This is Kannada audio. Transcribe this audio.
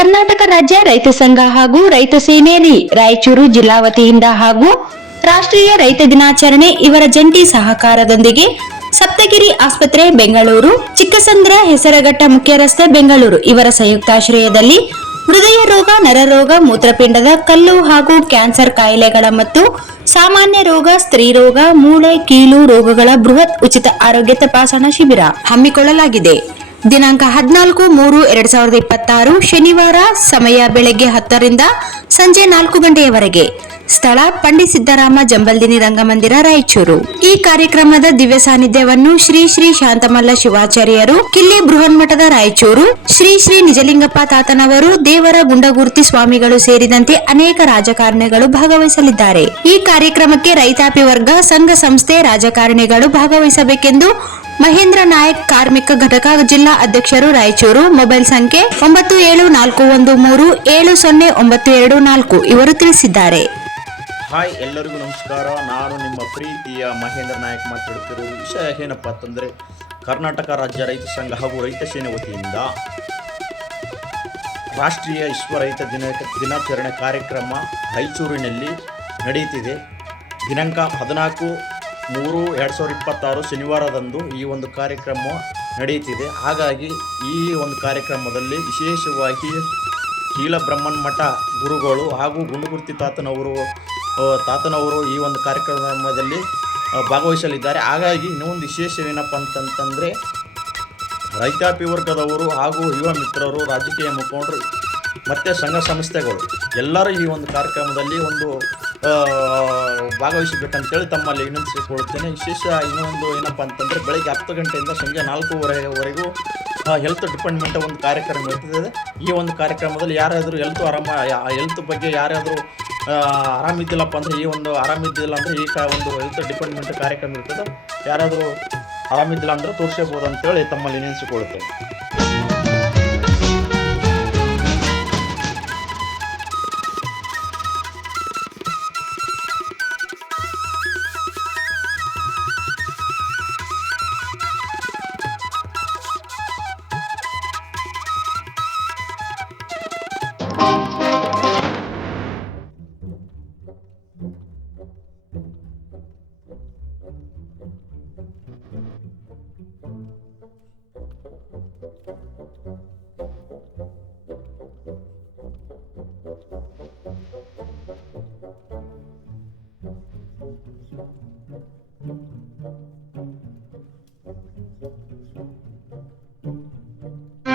ಕರ್ನಾಟಕ ರಾಜ್ಯ ರೈತ ಸಂಘ ಹಾಗೂ ರೈತ ಸೇನೆ ರಾಯಚೂರು ಜಿಲ್ಲಾ ವತಿಯಿಂದ ಹಾಗೂ ರಾಷ್ಟ್ರೀಯ ರೈತ ದಿನಾಚರಣೆ ಇವರ ಜಂಟಿ ಸಹಕಾರದೊಂದಿಗೆ ಸಪ್ತಗಿರಿ ಆಸ್ಪತ್ರೆ ಬೆಂಗಳೂರು, ಚಿಕ್ಕಸಂದ್ರ ಹೆಸರಘಟ್ಟ ಮುಖ್ಯ ರಸ್ತೆ ಬೆಂಗಳೂರು ಇವರ ಸಂಯುಕ್ತಾಶ್ರಯದಲ್ಲಿ ಹೃದಯ ರೋಗ, ನರರೋಗ, ಮೂತ್ರಪಿಂಡದ ಕಲ್ಲು ಹಾಗೂ ಕ್ಯಾನ್ಸರ್ ಕಾಯಿಲೆಗಳ ಮತ್ತು ಸಾಮಾನ್ಯ ರೋಗ, ಸ್ತ್ರೀ ರೋಗ, ಮೂಳೆ ಕೀಲು ರೋಗಗಳ ಬೃಹತ್ ಉಚಿತ ಆರೋಗ್ಯ ತಪಾಸಣಾ ಶಿಬಿರ ಹಮ್ಮಿಕೊಳ್ಳಲಾಗಿದೆ. ದಿನಾಂಕ 14-3-2026 ಶನಿವಾರ. ಸಮಯ ಬೆಳಗ್ಗೆ 10 ರಿಂದ ಸಂಜೆ 4 ಗಂಟೆಯವರೆಗೆ. ಸ್ಥಳ ಪಂಡಿತ್ ಸಿದ್ದರಾಮ ಜಂಬಲ್ದಿನಿ ರಂಗಮಂದಿರ, ರಾಯಚೂರು. ಈ ಕಾರ್ಯಕ್ರಮದ ದಿವ್ಯ ಸಾನ್ನಿಧ್ಯವನ್ನು ಶ್ರೀ ಶ್ರೀ ಶಾಂತಮಲ್ಲ ಶಿವಾಚಾರ್ಯರು, ಕಿಲ್ಲಿ ಬೃಹನ್ಮಠದ ರಾಯಚೂರು, ಶ್ರೀ ಶ್ರೀ ನಿಜಲಿಂಗಪ್ಪ ತಾತನವರು, ದೇವರ ಗುಂಡಗೂರ್ತಿ ಸ್ವಾಮಿಗಳು ಸೇರಿದಂತೆ ಅನೇಕ ರಾಜಕಾರಣಿಗಳು ಭಾಗವಹಿಸಲಿದ್ದಾರೆ. ಈ ಕಾರ್ಯಕ್ರಮಕ್ಕೆ ರೈತಾಪಿ ವರ್ಗ, ಸಂಘ ಸಂಸ್ಥೆ, ರಾಜಕಾರಣಿಗಳು ಭಾಗವಹಿಸಬೇಕೆಂದು ಮಹೇಂದ್ರ ನಾಯಕ್ ಕಾರ್ಮಿಕ ಘಟಕ ಜಿಲ್ಲಾ ಅಧ್ಯಕ್ಷರು, ರಾಯಚೂರು. ಮೊಬೈಲ್ ಸಂಖ್ಯೆ 9741370924 ಇವರು ತಿಳಿಸಿದ್ದಾರೆ. ಹಾಯ್, ಎಲ್ಲರಿಗೂ ನಮಸ್ಕಾರ. ನಾನು ನಿಮ್ಮ ಪ್ರೀತಿಯ ಮಹೇಂದ್ರ ನಾಯಕ್ ಮಾತಾಡುತ್ತಿರುವುದು. ವಿಷಯ ಏನಪ್ಪ ಅಂತಂದರೆ, ಕರ್ನಾಟಕ ರಾಜ್ಯ ರೈತ ಸಂಘ ಹಾಗೂ ರೈತ ಸೇನೆ ವತಿಯಿಂದ ರಾಷ್ಟ್ರೀಯ ವಿಶ್ವ ರೈತ ದಿನಾಚರಣೆ ಕಾರ್ಯಕ್ರಮ ರಾಯಚೂರಿನಲ್ಲಿ ನಡೆಯುತ್ತಿದೆ. ದಿನಾಂಕ 14-3-2026 ಶನಿವಾರದಂದು ಈ ಒಂದು ಕಾರ್ಯಕ್ರಮ ನಡೆಯುತ್ತಿದೆ. ಹಾಗಾಗಿ ಈ ಒಂದು ಕಾರ್ಯಕ್ರಮದಲ್ಲಿ ವಿಶೇಷವಾಗಿ ಕೀಲ ಬ್ರಹ್ಮನ್ಮಠ ಗುರುಗಳು ಹಾಗೂ ಗುಂಡುಗುರ್ತಿ ತಾತನವರು ಈ ಒಂದು ಕಾರ್ಯಕ್ರಮದಲ್ಲಿ ಭಾಗವಹಿಸಲಿದ್ದಾರೆ. ಹಾಗಾಗಿ ಇನ್ನೊಂದು ವಿಶೇಷವೇನಪ್ಪ ಅಂತಂತಂದರೆ, ರೈತಾಪಿ ವರ್ಗದವರು ಹಾಗೂ ಯುವ ಮಿತ್ರರು, ರಾಜಕೀಯ ಮುಖಂಡರು ಮತ್ತು ಸಂಘ ಸಂಸ್ಥೆಗಳು ಎಲ್ಲರೂ ಈ ಒಂದು ಕಾರ್ಯಕ್ರಮದಲ್ಲಿ ಭಾಗವಹಿಸಬೇಕಂತೇಳಿ ತಮ್ಮಲ್ಲಿ ವಿನಂತಿಸಿಕೊಳ್ಳುತ್ತೇನೆ. ವಿಶೇಷ ಇನ್ನೊಂದು ಏನಪ್ಪ ಅಂತಂದರೆ, ಬೆಳಗ್ಗೆ 10 ಗಂಟೆಯಿಂದ ಸಂಜೆ 4:30ವರೆಗೂ ಹೆಲ್ತ್ ಡಿಪಾರ್ಟ್ಮೆಂಟ್ ಒಂದು ಕಾರ್ಯಕ್ರಮ ಇರ್ತದೆ. ಈ ಒಂದು ಕಾರ್ಯಕ್ರಮದಲ್ಲಿ ಯಾರಾದರೂ ಹೆಲ್ತ್ ಬಗ್ಗೆ ಯಾರಾದರೂ ಆರಾಮಿದ್ದಿಲ್ಲಪ್ಪ ಅಂದರೆ, ಈ ಒಂದು ಆರಾಮಿದ್ದಿಲ್ಲ ಅಂದರೆ ಈ ಒಂದು ಹೆಲ್ತ್ ಡಿಪಾರ್ಟ್ಮೆಂಟ್ ಕಾರ್ಯಕ್ರಮ ಇರ್ತದೆ. ಯಾರಾದರೂ ಆರಾಮಿದ್ದಿಲ್ಲ ಅಂದರೆ ತೋರಿಸಬಹುದು ಅಂತೇಳಿ ತಮ್ಮಲ್ಲಿ ನೆನೆಸಿಕೊಳ್ಳುತ್ತೇನೆ.